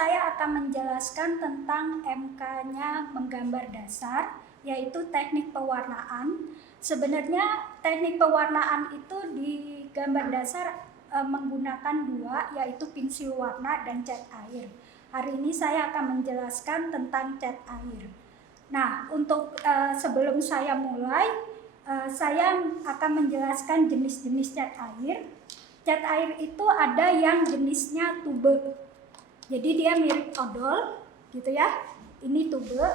saya akan menjelaskan tentang MK-nya menggambar dasar, yaitu teknik pewarnaan. Sebenarnya teknik pewarnaan itu di gambar dasar menggunakan dua, yaitu pensil warna dan cat air. Hari ini saya akan menjelaskan tentang cat air. Nah, untuk sebelum saya mulai, saya akan menjelaskan jenis-jenis cat air. Cat air itu ada yang jenisnya tube. Jadi dia mirip odol, gitu ya. Ini tube.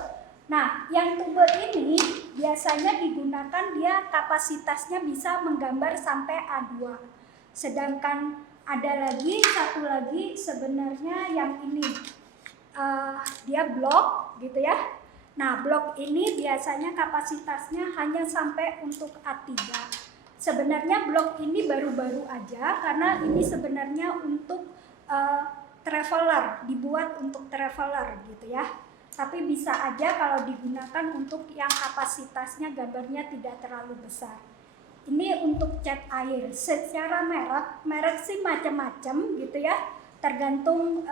Nah, yang tube ini biasanya digunakan, dia kapasitasnya bisa menggambar sampai A2. Sedangkan ada lagi, satu lagi sebenarnya yang ini. Dia blok, gitu ya. Nah, blok ini biasanya kapasitasnya hanya sampai untuk A3. Sebenarnya blok ini baru-baru aja, karena ini sebenarnya untuk traveler, dibuat untuk traveler gitu ya. Tapi bisa aja kalau digunakan untuk yang kapasitasnya gambarnya tidak terlalu besar. Ini untuk cat air. Secara merek sih macam-macam gitu ya. Tergantung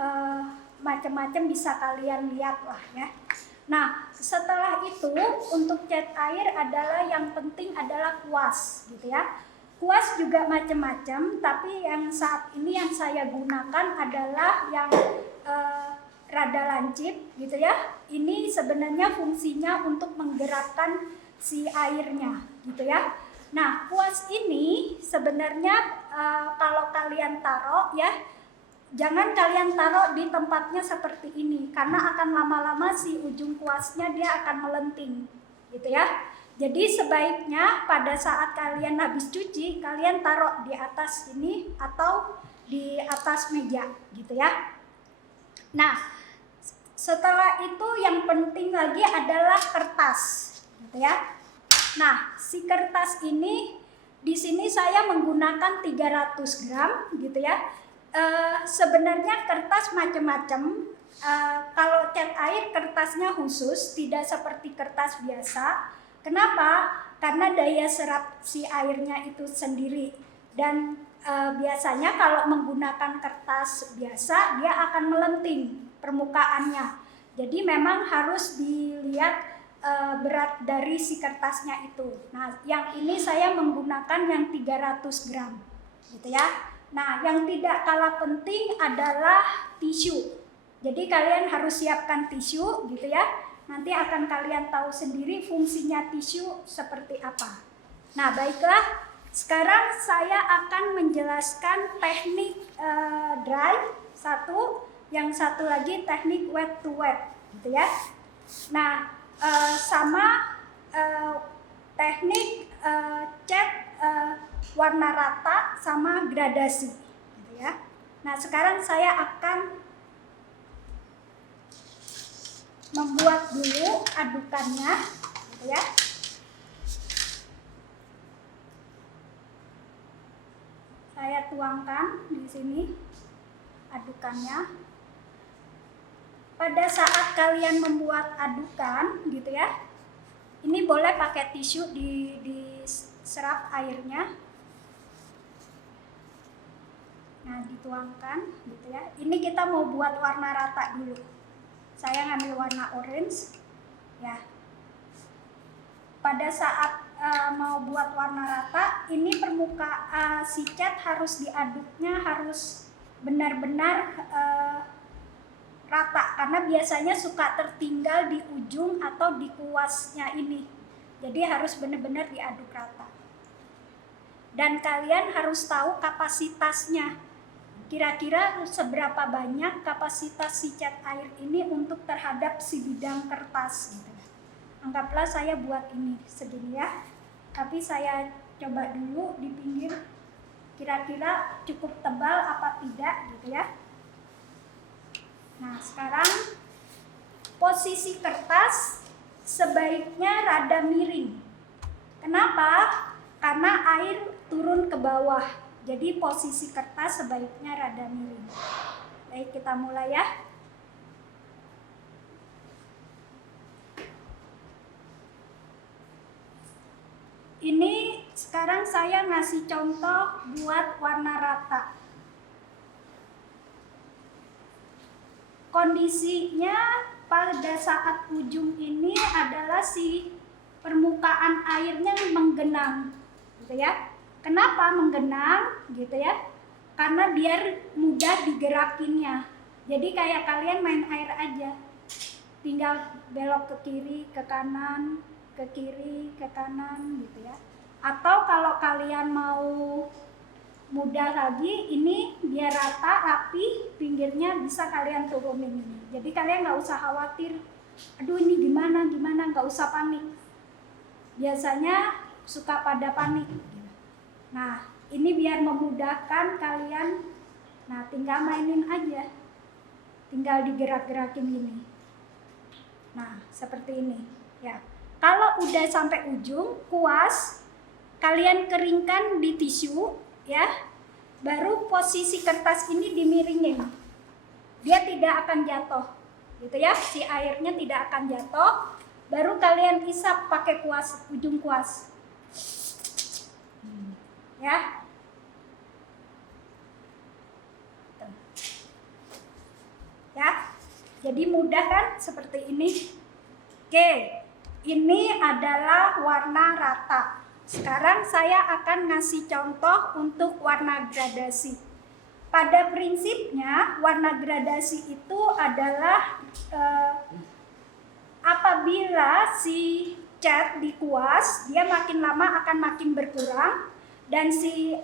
macam-macam, bisa kalian lihat lah ya. Nah, setelah itu untuk cat air adalah yang penting adalah kuas gitu ya. Kuas juga macam-macam, tapi yang saat ini yang saya gunakan adalah yang rada lancip gitu ya. Ini sebenarnya fungsinya untuk menggerakkan si airnya gitu ya. Nah, kuas ini sebenarnya kalau kalian taruh ya, jangan kalian taruh di tempatnya seperti ini, karena akan lama-lama si ujung kuasnya dia akan melenting gitu ya. Jadi sebaiknya pada saat kalian habis cuci, kalian taruh di atas ini atau di atas meja gitu ya. Nah, setelah itu yang penting lagi adalah kertas gitu ya. Nah, si kertas ini di sini saya menggunakan 300 gram gitu ya. Sebenarnya kertas macam-macam. Kalau cat air kertasnya khusus, tidak seperti kertas biasa. Kenapa? Karena daya serap si airnya itu sendiri. Dan biasanya kalau menggunakan kertas biasa, dia akan melenting permukaannya. Jadi memang harus dilihat berat dari si kertasnya itu. Nah, yang ini saya menggunakan yang 300 gram gitu ya. Nah, yang tidak kalah penting adalah tisu. Jadi kalian harus siapkan tisu gitu ya. Nanti akan kalian tahu sendiri fungsinya tisu seperti apa. Nah, baiklah. Sekarang saya akan menjelaskan teknik dry satu, yang satu lagi teknik wet to wet gitu ya. Nah, sama teknik cat warna rata sama gradasi gitu ya. Nah, sekarang saya akan membuat dulu adukannya gitu ya. Saya tuangkan di sini adukannya. Pada saat kalian membuat adukan gitu ya, ini boleh pakai tisu diserap airnya. Nah, dituangkan gitu ya. Ini kita mau buat warna rata dulu. Saya ngambil warna orange ya. Pada saat mau buat warna rata, ini permukaan si cat harus diaduknya harus benar-benar rata, karena biasanya suka tertinggal di ujung atau di kuasnya ini. Jadi harus benar-benar diaduk rata. Dan kalian harus tahu kapasitasnya. Kira-kira seberapa banyak kapasitas si cat air ini untuk terhadap si bidang kertas gitu. Anggaplah saya buat ini segini ya. Tapi saya coba dulu di pinggir, kira-kira cukup tebal apa tidak gitu ya. Nah, sekarang posisi kertas sebaiknya rada miring. Kenapa? Karena air turun ke bawah. Jadi posisi kertas sebaiknya rada miring. Baik, kita mulai ya. Ini sekarang saya ngasih contoh buat warna rata. kondisinya pada saat ujung ini adalah si permukaan airnya menggenang, gitu ya. Kenapa menggenang, gitu ya? Karena biar mudah digerakinnya. Jadi kayak kalian main air aja, tinggal belok ke kiri, ke kanan, ke kiri, ke kanan, gitu ya. Atau kalau kalian mau mudah lagi, ini biar rata, rapi, pinggirnya bisa kalian turunin ini. Jadi kalian nggak usah khawatir, aduh ini gimana, nggak usah panik. Biasanya suka pada panik. Nah, ini biar memudahkan kalian, nah tinggal mainin aja, tinggal digerak-gerakin gini. Nah, seperti ini, ya. Kalau udah sampai ujung, kuas, kalian keringkan di tisu, ya, baru posisi kertas ini dimiringin, dia tidak akan jatuh, gitu ya, si airnya tidak akan jatuh. Baru kalian isap pakai kuas, ujung kuas, ya. Ya, jadi mudah kan seperti ini. Oke, ini adalah warna rata. Sekarang saya akan ngasih contoh untuk warna gradasi. Pada prinsipnya warna gradasi itu adalah apabila si cat di kuas dia makin lama akan makin berkurang dan si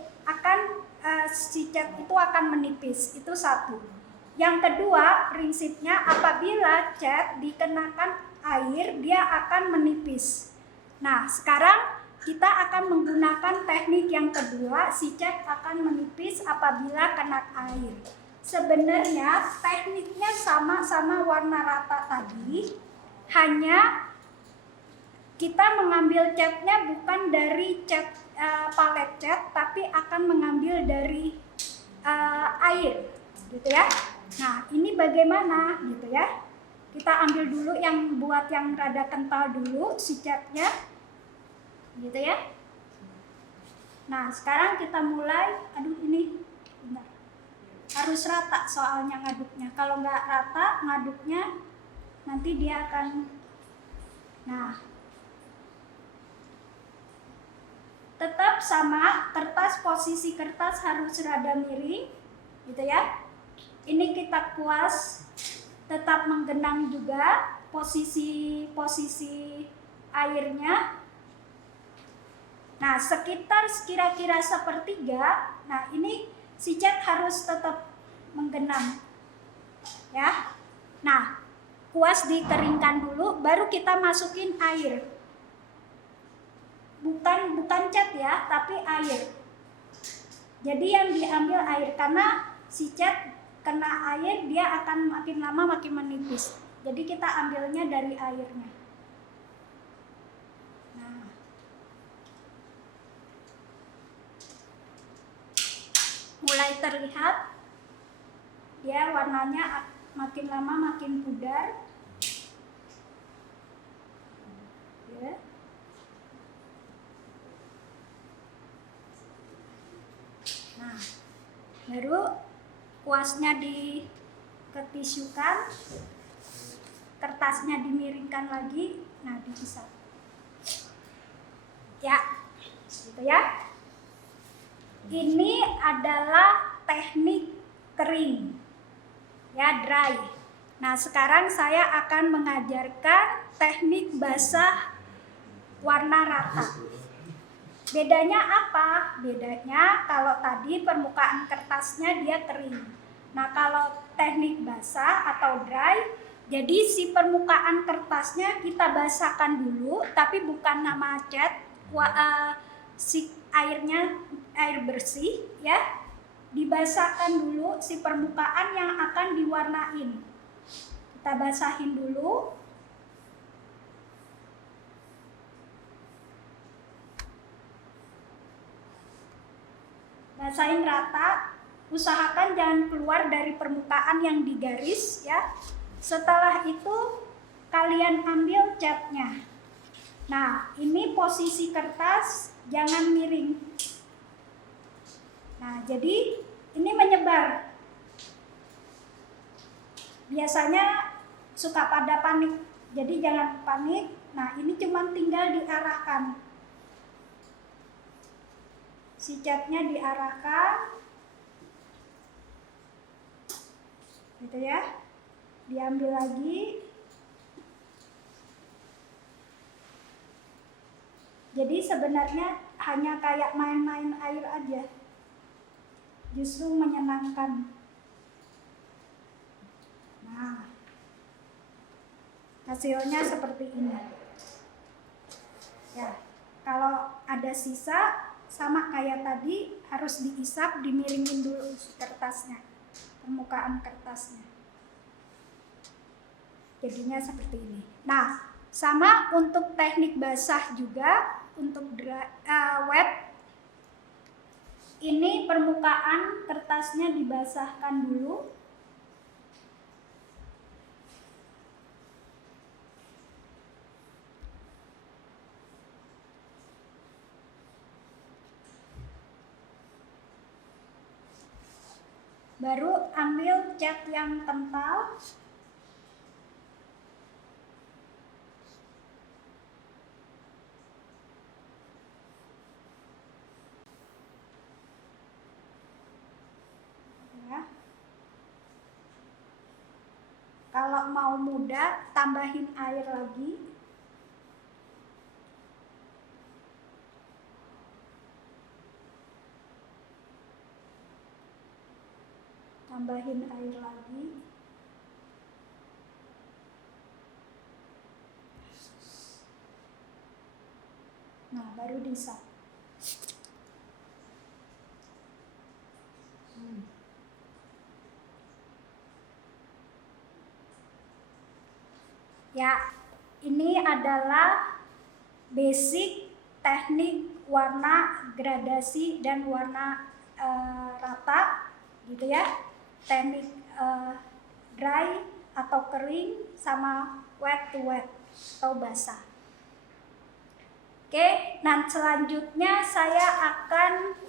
cat itu akan menipis. Itu satu. Yang kedua, prinsipnya apabila cat dikenakan air dia akan menipis. Nah, sekarang kita akan menggunakan teknik yang kedua, si cat akan menipis apabila kena air. Sebenarnya tekniknya sama-sama warna rata tadi, hanya kita mengambil catnya bukan dari cat palet cat, tapi akan mengambil dari air, gitu ya. Nah, ini bagaimana, gitu ya. Kita ambil dulu yang buat yang rada kental dulu si catnya, gitu ya. Nah, sekarang kita mulai, aduh ini bentar, harus rata soalnya ngaduknya. Kalau nggak rata ngaduknya nanti dia akan, nah tetap sama, kertas, posisi kertas harus rada miring, gitu ya. Ini kita kuas tetap menggenang juga, posisi airnya. Nah, sekitar kira-kira sepertiga. Nah, ini si cat harus tetap menggenang, ya. Nah, kuas dikeringkan dulu, baru kita masukin air. Bukan cat ya, tapi air. Jadi yang diambil air, karena si cat kena air dia akan makin lama makin menipis. Jadi kita ambilnya dari airnya. Nah, mulai terlihat dia warnanya makin lama makin pudar, ya. Nah, baru kuasnya diketisukan, kertasnya dimiringkan lagi, nah dipisah, ya, gitu ya. Ini adalah teknik kering, ya, dry. Nah, sekarang saya akan mengajarkan teknik basah warna rata. Bedanya apa? Bedanya kalau tadi permukaan kertasnya dia kering. Nah, kalau teknik basah atau dry, jadi si permukaan kertasnya kita basahkan dulu, tapi bukan nama cat, si airnya air bersih, ya. Dibasahkan dulu si permukaan yang akan diwarnain. Kita basahin dulu. Basahin rata, usahakan jangan keluar dari permukaan yang digaris, ya. Setelah itu kalian ambil catnya. Nah, ini posisi kertas jangan miring. Nah, jadi ini menyebar. biasanya suka pada panik, jadi jangan panik. Nah, ini cuma tinggal diarahkan, si catnya diarahkan gitu ya, diambil lagi. Jadi sebenarnya hanya kayak main-main air aja, justru menyenangkan. Nah, hasilnya seperti ini ya. Kalau ada sisa, sama kayak tadi, harus diisap, dimiringin dulu kertasnya, permukaan kertasnya, jadinya seperti ini. Nah, sama untuk teknik basah juga. Untuk wet, ini permukaan kertasnya dibasahkan dulu. Baru ambil cat yang kental. Kalau mau mudah, tambahin air lagi. Tambahin air lagi. Nah, baru disap. Ya, ini adalah basic teknik warna gradasi dan warna rata gitu ya. Teknik dry atau kering, sama wet to wet atau basah. Oke, nah selanjutnya saya akan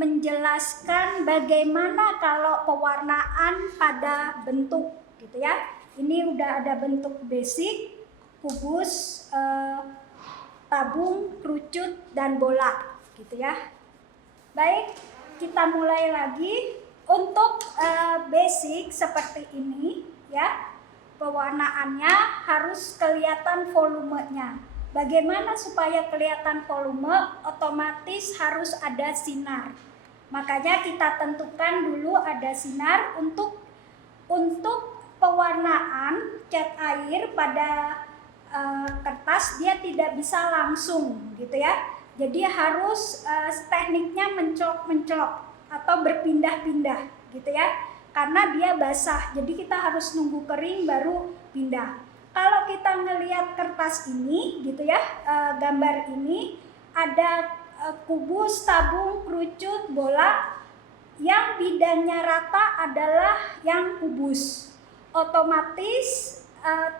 menjelaskan bagaimana kalau pewarnaan pada bentuk gitu ya. Ini udah ada bentuk basic, kubus, tabung, kerucut, dan bola gitu ya. Baik, kita mulai lagi. Untuk basic seperti ini ya, pewarnaannya harus kelihatan volumenya. Bagaimana supaya kelihatan volume? Otomatis harus ada sinar. Makanya kita tentukan dulu ada sinar. Untuk pewarnaan cat air pada kertas, dia tidak bisa langsung gitu ya. Jadi harus tekniknya mencolok-mencolok atau berpindah-pindah gitu ya. Karena dia basah, jadi kita harus nunggu kering baru pindah. Kalau kita ngelihat kertas ini gitu ya, gambar ini ada kubus, tabung, kerucut, bola. Yang bidangnya rata adalah yang kubus. Otomatis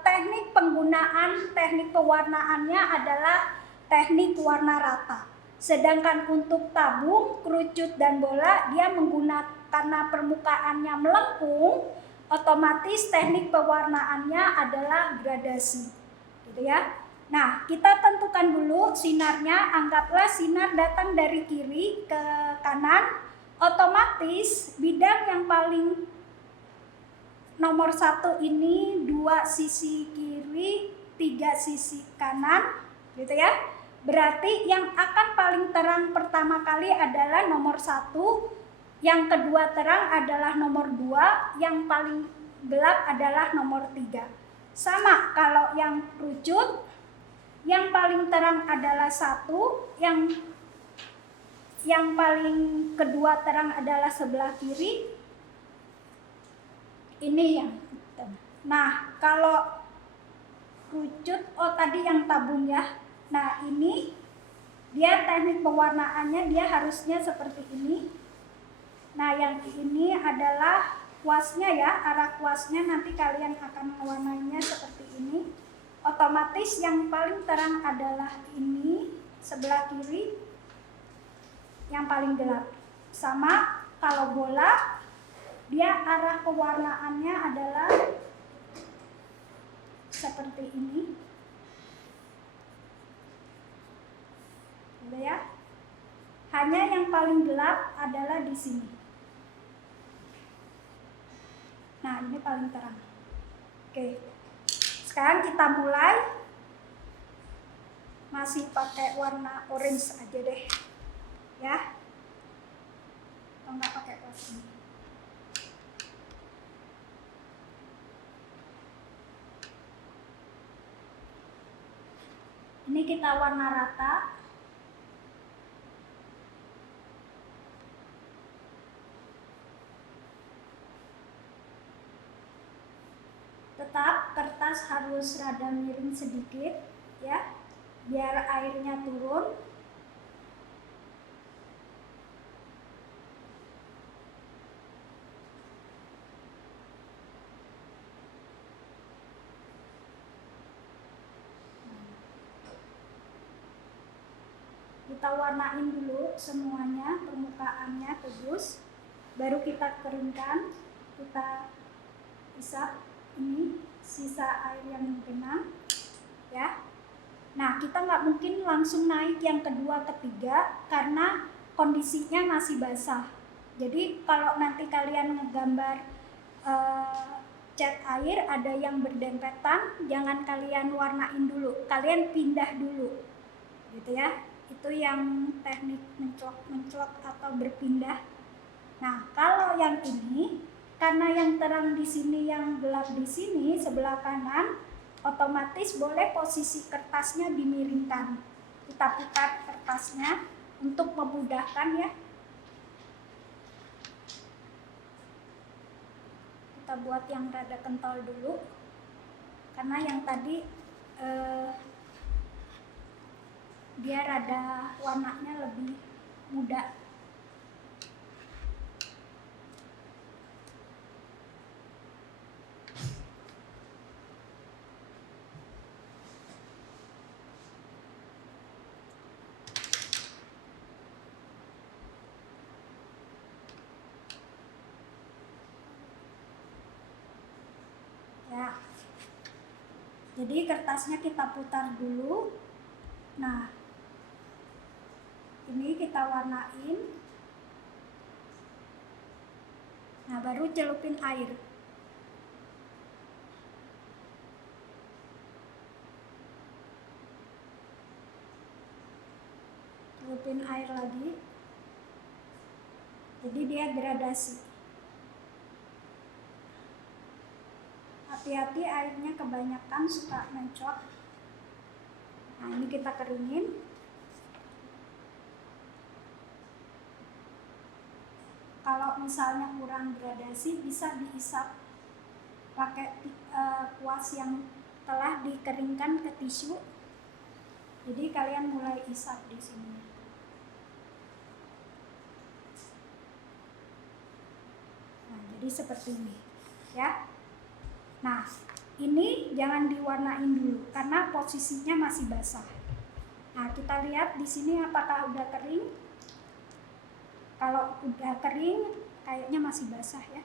teknik penggunaan, teknik pewarnaannya adalah teknik warna rata. Sedangkan untuk tabung, kerucut, dan bola, dia menggunakan, karena permukaannya melengkung, otomatis teknik pewarnaannya adalah gradasi gitu ya. Nah, kita tentukan dulu sinarnya. Anggaplah sinar datang dari kiri ke kanan, otomatis bidang yang paling nomor 1 ini 2 sisi kiri, 3 sisi kanan gitu ya. Berarti yang akan paling terang pertama kali adalah nomor 1, yang kedua terang adalah nomor 2, yang paling gelap adalah nomor 3. Sama kalau yang kerucut, yang paling terang adalah 1, yang paling kedua terang adalah sebelah kiri. Ini yang hitam. Nah, kalau kerucut, tadi yang tabung ya. Nah, ini dia teknik pewarnaannya, dia harusnya seperti ini. Nah, yang ini adalah kuasnya ya, arah kuasnya nanti kalian akan mewarnainya seperti ini. Otomatis yang paling terang adalah ini, sebelah kiri, yang paling gelap. Sama kalau bola, dia arah pewarnaannya adalah seperti ini. Gitu ya. Hanya yang paling gelap adalah di sini. Nah, ini paling terang. Oke. Sekarang kita mulai. Masih pakai warna orange aja deh. Ya. Atau enggak pakai warna ini. Ini kita warna rata. Tetap kertas harus rada miring sedikit ya, biar airnya turun. Kita warnain dulu semuanya, permukaannya bagus, baru kita keringkan, kita isap ini sisa air yang genang ya. Nah, kita nggak mungkin langsung naik yang kedua ketiga karena kondisinya masih basah. Jadi kalau nanti kalian ngegambar cat air ada yang berdempetan, jangan kalian warnain dulu, kalian pindah dulu gitu ya. Itu yang teknik mencolok atau berpindah. Nah, kalau yang ini karena yang terang di sini, yang gelap di sini sebelah kanan, otomatis boleh posisi kertasnya dimiringkan. Kita putar kertasnya untuk memudahkan ya. Kita buat yang rada kental dulu, karena yang tadi dia rada warnanya lebih muda. Ya, jadi kertasnya kita putar dulu. Nah, ini kita warnain. Nah, baru celupin air. Celupin air lagi. Jadi dia gradasi. Hati-hati airnya kebanyakan suka mencok. Nah, ini kita keringin. Kalau misalnya kurang gradasi bisa diisap pakai kuas yang telah dikeringkan ke tisu. Jadi kalian mulai isap di sini. Nah, jadi seperti ini ya. Nah, ini jangan diwarnain dulu karena posisinya masih basah. Nah, kita lihat di sini apakah udah kering. Kalau udah kering, kayaknya masih basah ya.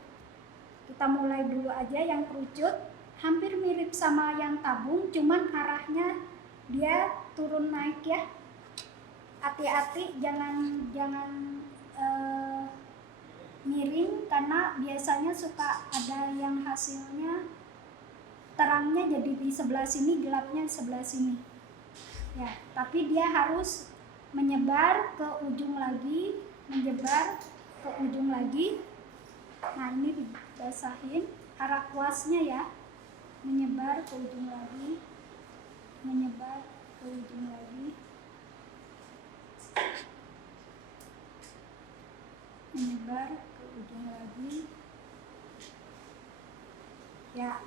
Kita mulai dulu aja yang kerucut, hampir mirip sama yang tabung, cuman arahnya dia turun naik ya. Hati-hati jangan miring karena biasanya suka ada yang hasilnya terangnya jadi di sebelah sini, gelapnya di sebelah sini. Ya, tapi dia harus menyebar ke ujung lagi, menyebar ke ujung lagi. Nah, ini dibasahin arah kuasnya ya. Menyebar ke ujung lagi. Menyebar ke ujung lagi. Menyebar ke ujung lagi. Ya.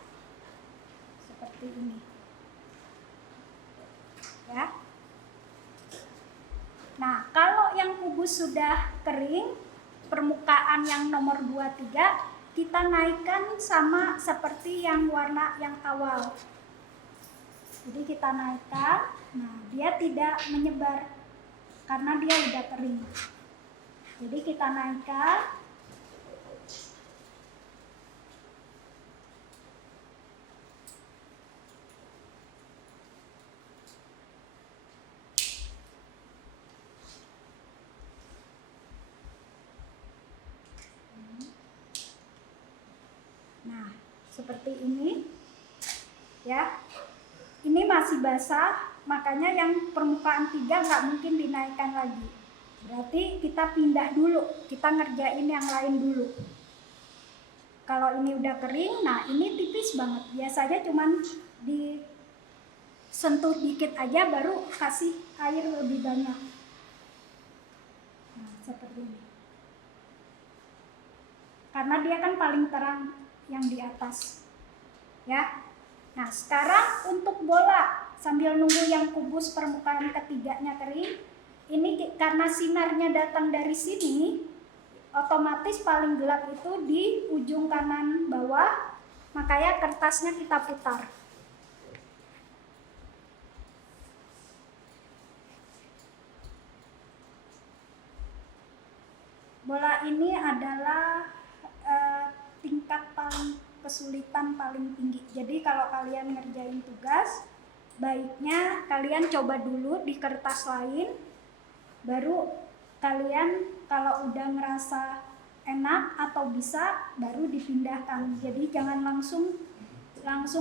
Seperti ini ya. Nah, kalau yang kubus sudah kering, permukaan yang nomor 23 kita naikkan sama seperti yang warna yang awal. Jadi kita naikkan, nah dia tidak menyebar karena dia udah kering. Jadi kita naikkan seperti ini ya. Ini masih basah, makanya yang permukaan 3 nggak mungkin dinaikkan lagi. Berarti kita pindah dulu, kita ngerjain yang lain dulu. Kalau ini udah kering, nah ini tipis banget. Biasanya cuman disentuh dikit aja baru kasih air lebih banyak. Nah, seperti ini. Karena dia kan paling terang yang di atas. Ya. Nah, sekarang untuk bola, sambil nunggu yang kubus permukaan ketiganya kering, ini karena sinarnya datang dari sini, otomatis paling gelap itu di ujung kanan bawah, makanya kertasnya kita putar. Bola ini adalah tingkat paling kesulitan paling tinggi. Jadi kalau kalian ngerjain tugas, baiknya kalian coba dulu di kertas lain, baru kalian kalau udah ngerasa enak atau bisa baru dipindahkan. Jadi jangan langsung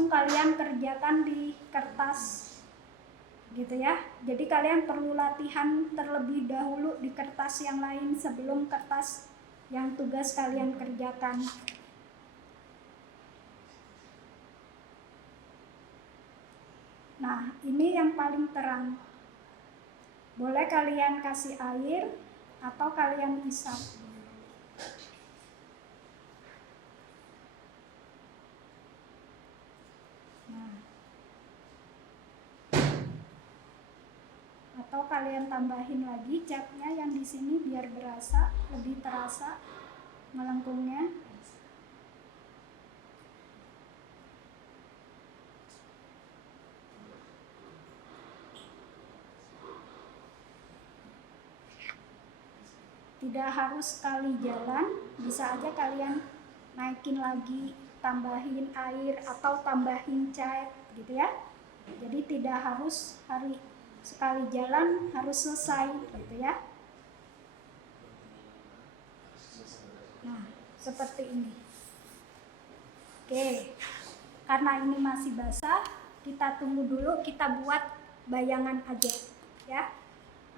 kalian kerjakan di kertas gitu ya. Jadi kalian perlu latihan terlebih dahulu di kertas yang lain sebelum kertas yang tugas kalian kerjakan. Nah, ini yang paling terang. Boleh kalian kasih air atau kalian isap. Nah. Atau kalian tambahin lagi catnya yang di sini biar berasa, lebih terasa melengkungnya. Tidak harus sekali jalan, bisa aja kalian naikin lagi, tambahin air atau tambahin cat gitu ya. Jadi tidak harus sekali jalan harus selesai gitu ya. Nah, seperti ini. Oke, karena ini masih basah, kita tunggu dulu, kita buat bayangan aja ya.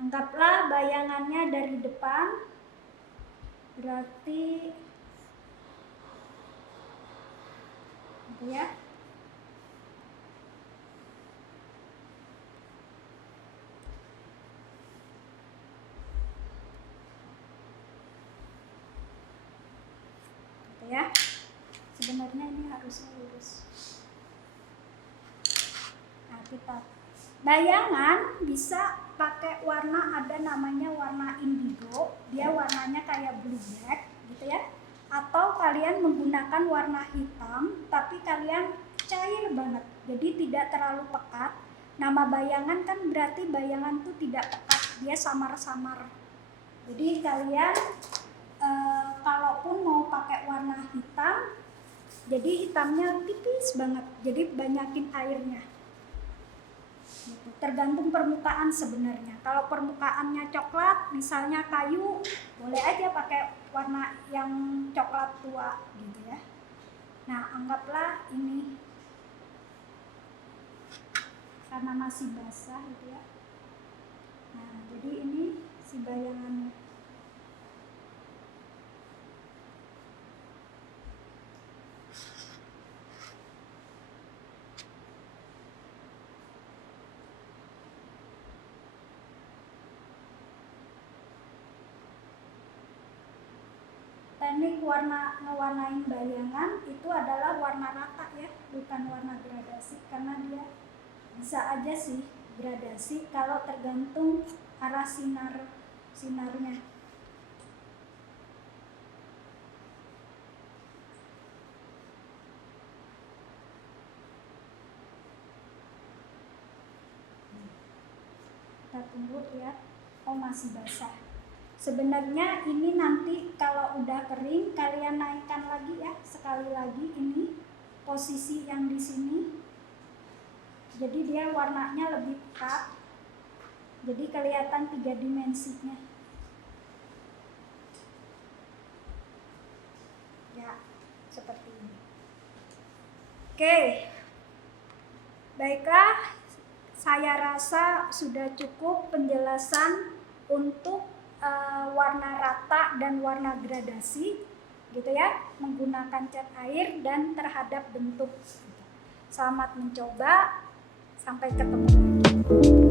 Anggaplah bayangannya dari depan, berarti gitu ya. Gitu ya. Sebenarnya ini harusnya lurus. Nah, kita bayangan bisa pakai warna, ada namanya warna indigo, dia warnanya kayak blue black gitu ya. Atau kalian menggunakan warna hitam tapi kalian cair banget, jadi tidak terlalu pekat. Nama bayangan kan berarti bayangan tuh tidak pekat, dia samar-samar. Jadi kalian kalaupun mau pakai warna hitam, jadi hitamnya tipis banget, jadi banyakin airnya. Tergantung permukaan sebenarnya. Kalau permukaannya coklat, misalnya kayu, boleh aja pakai warna yang coklat tua gitu ya. Nah, anggaplah ini karena masih basah gitu ya. Nah, jadi ini si bayangannya. Teknik ngewarnain bayangan itu adalah warna rata ya, bukan warna gradasi, karena dia bisa aja sih gradasi kalau tergantung arah sinarnya. Kita tunggu ya. Oh, masih basah. Sebenarnya ini nanti kalau udah kering kalian naikkan lagi ya, sekali lagi ini posisi yang di sini. Jadi dia warnanya lebih pekat. Jadi kelihatan 3 dimensinya. Ya, seperti ini. Oke, baiklah, saya rasa sudah cukup penjelasan untuk warna rata dan warna gradasi, gitu ya, menggunakan cat air dan terhadap bentuk. Selamat mencoba, sampai ketemu lagi.